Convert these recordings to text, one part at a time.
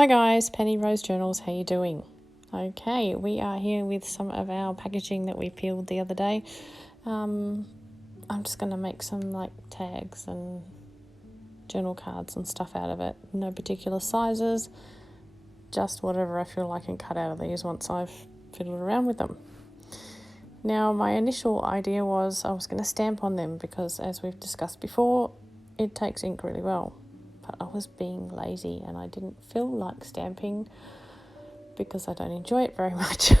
Hi guys, Penny Rose Journals, how you doing? Okay, we are here with some of our packaging that we peeled the other day. I'm just going to make some tags and journal cards and stuff out of it. No particular sizes, just whatever I feel like I can cut out of these once I've fiddled around with them. Now, my initial idea was I was going to stamp on them because, as we've discussed before, it takes ink really well. But I was being lazy and I didn't feel like stamping because I don't enjoy it very much.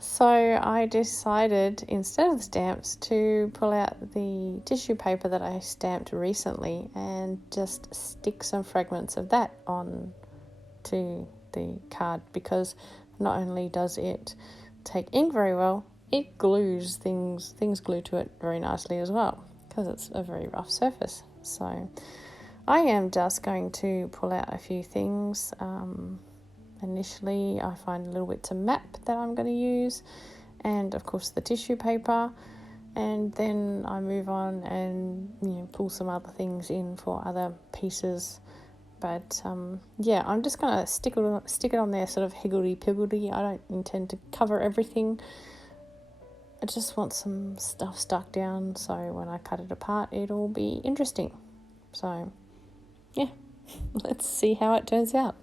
So I decided, instead of the stamps, to pull out the tissue paper that I stamped recently and just stick some fragments of that on to the card, because not only does it take ink very well, it glues things glue to it very nicely as well, because it's a very rough surface. So I am just going to pull out a few things. Initially I find little bits of map that I'm going to use, and of course the tissue paper, and then I move on and pull some other things in for other pieces. But I'm just going to stick it on there sort of higgledy-piggledy. I don't intend to cover everything. I just want some stuff stuck down so when I cut it apart it'll be interesting. So yeah, let's see how it turns out.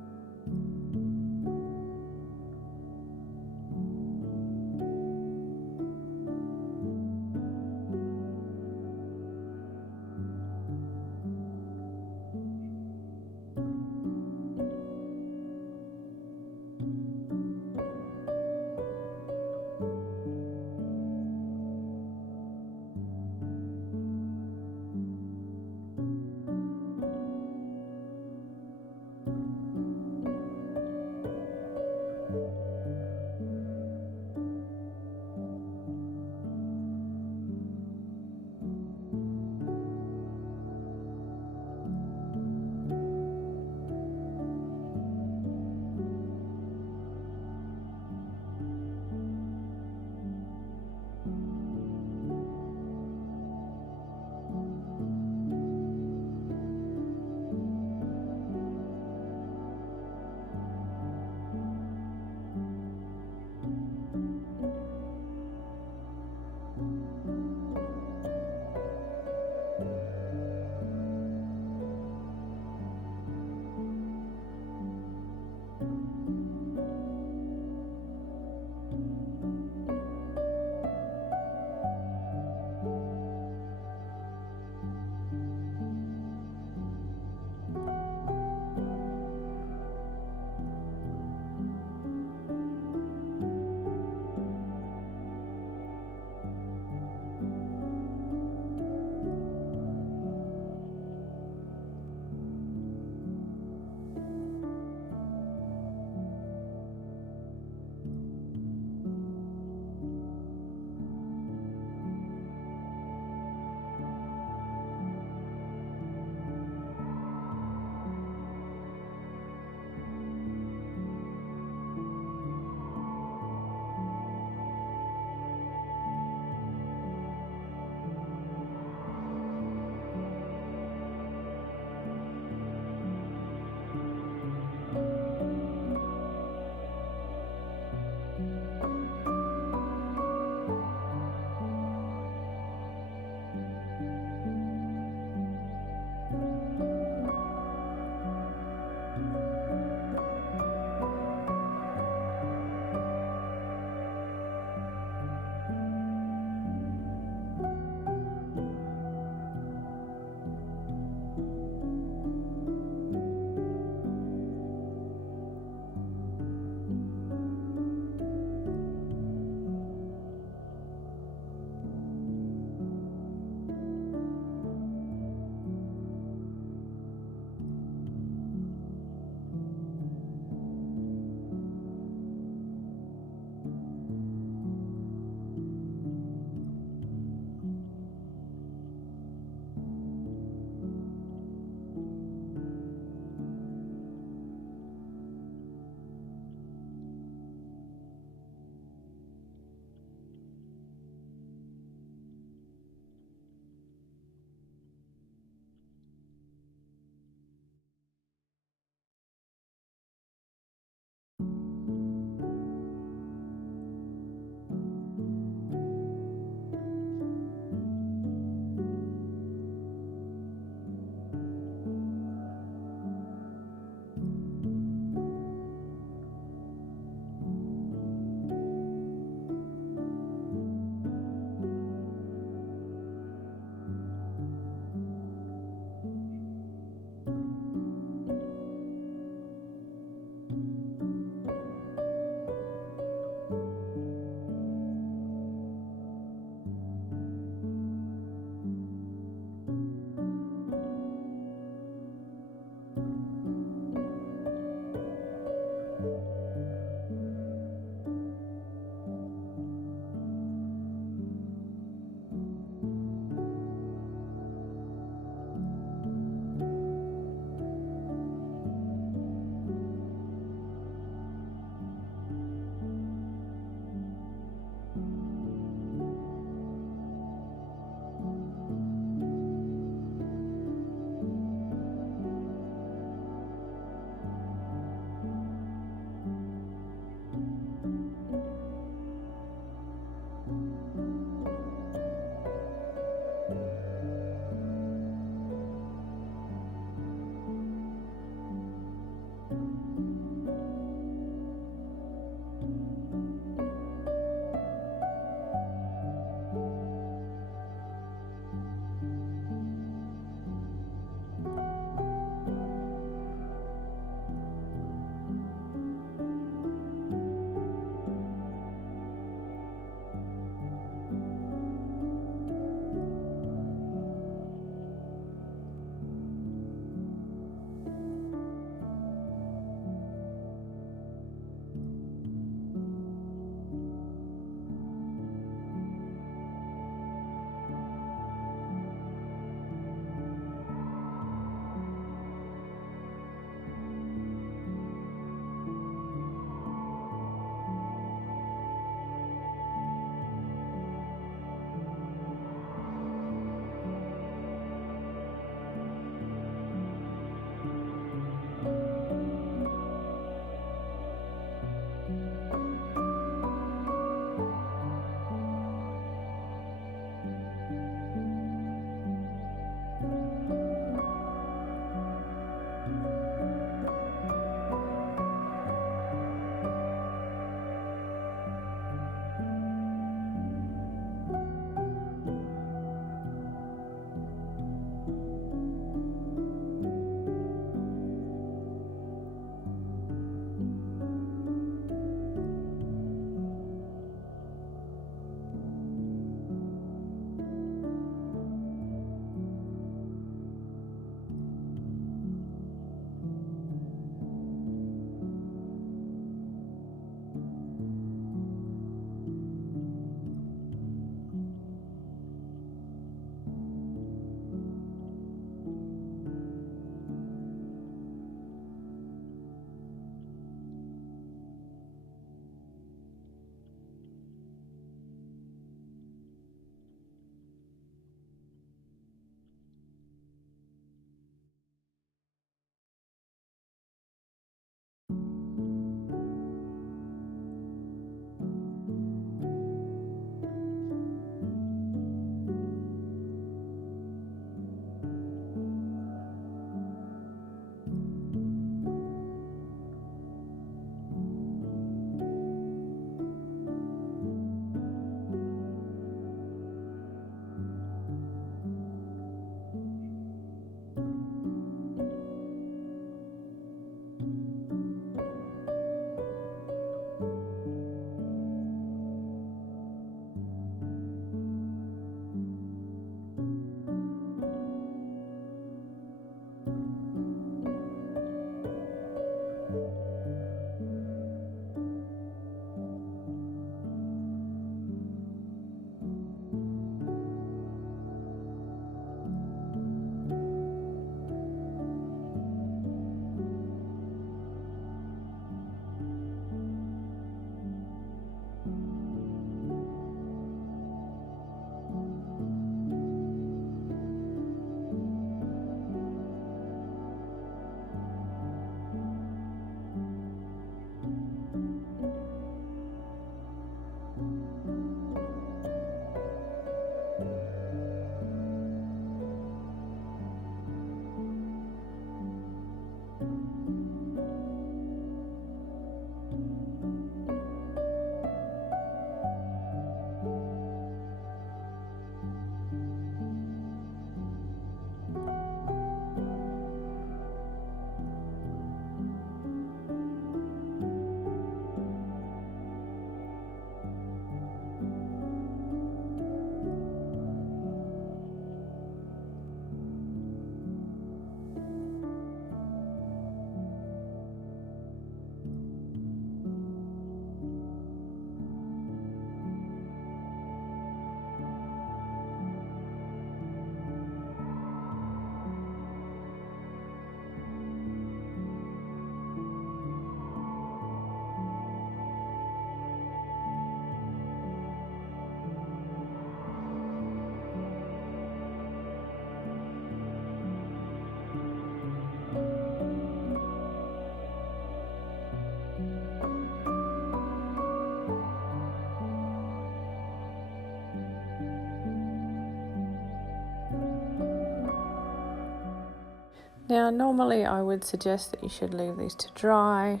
Now, normally I would suggest that you should leave these to dry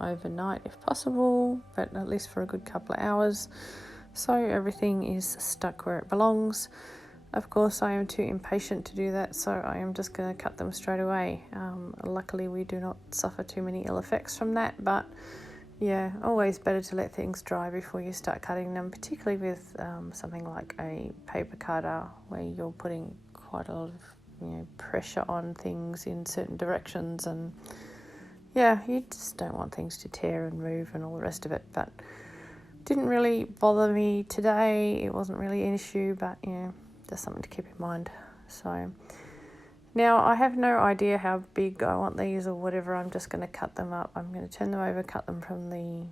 overnight if possible, but at least for a good couple of hours, so everything is stuck where it belongs. Of course, I am too impatient to do that, so I am just going to cut them straight away. Luckily, we do not suffer too many ill effects from that, but yeah, always better to let things dry before you start cutting them, particularly with something like a paper cutter where you're putting quite a lot of pressure on things in certain directions, and yeah, you just don't want things to tear and move and all the rest of it. But didn't really bother me today. It wasn't really an issue, but just something to keep in mind. So now I have no idea how big I want these or whatever. I'm just going to cut them up. I'm going to turn them over, cut them from the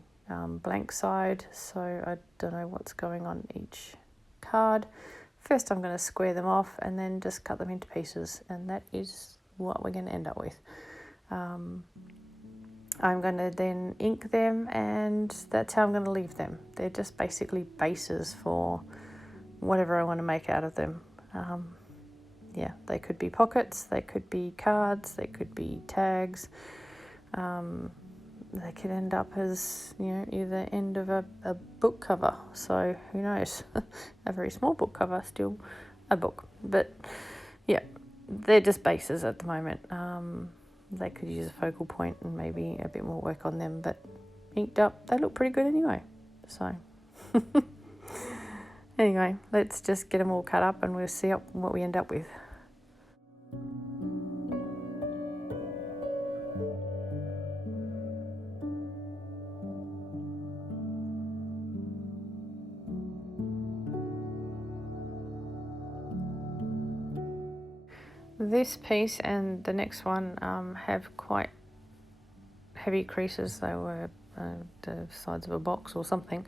blank side, so I don't know what's going on each card. First I'm going to square them off and then just cut them into pieces, and that is what we're going to end up with. I'm going to then ink them, and that's how I'm going to leave them. They're just basically bases for whatever I want to make out of them. They could be pockets, they could be cards, they could be tags. They could end up as, either end of a book cover. So who knows? A very small book cover, still a book. But yeah, they're just bases at the moment. They could use a focal point and maybe a bit more work on them, but inked up, they look pretty good anyway. So anyway, let's just get them all cut up and we'll see what we end up with. This piece and the next one have quite heavy creases. They were the sides of a box or something.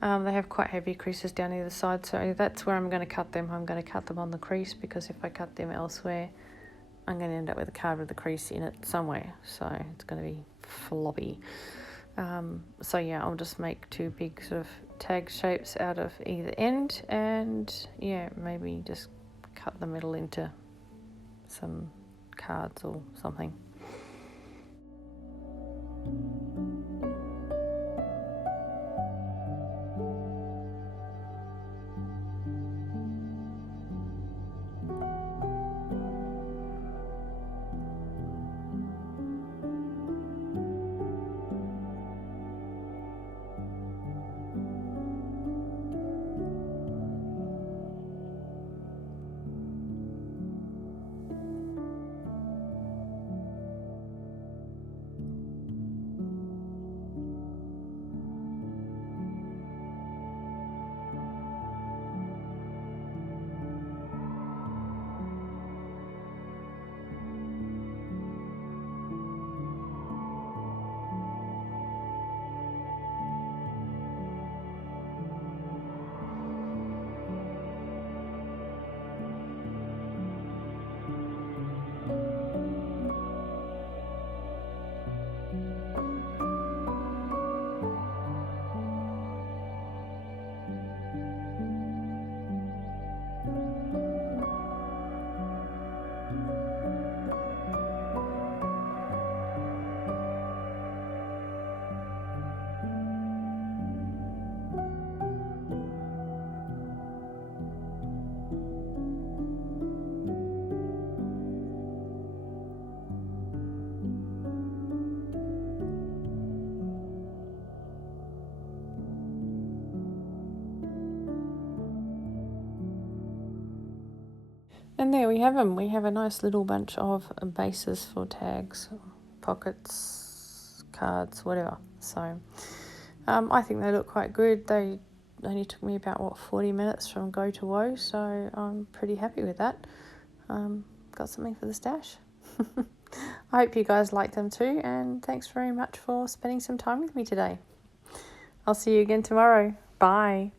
They have quite heavy creases down either side, so that's where I'm going to cut them. I'm going to cut them on the crease, because if I cut them elsewhere, I'm going to end up with a card with a crease in it somewhere, so it's going to be floppy. So yeah, I'll just make two big sort of tag shapes out of either end, and yeah, maybe just cut the middle into some cards or something. And there we have them. We have a nice little bunch of bases for tags, pockets, cards, whatever. So I think they look quite good. They only took me about 40 minutes from go to woe, so I'm pretty happy with that. Got something for the stash. I hope you guys like them too, and thanks very much for spending some time with me today. I'll see you again tomorrow. Bye.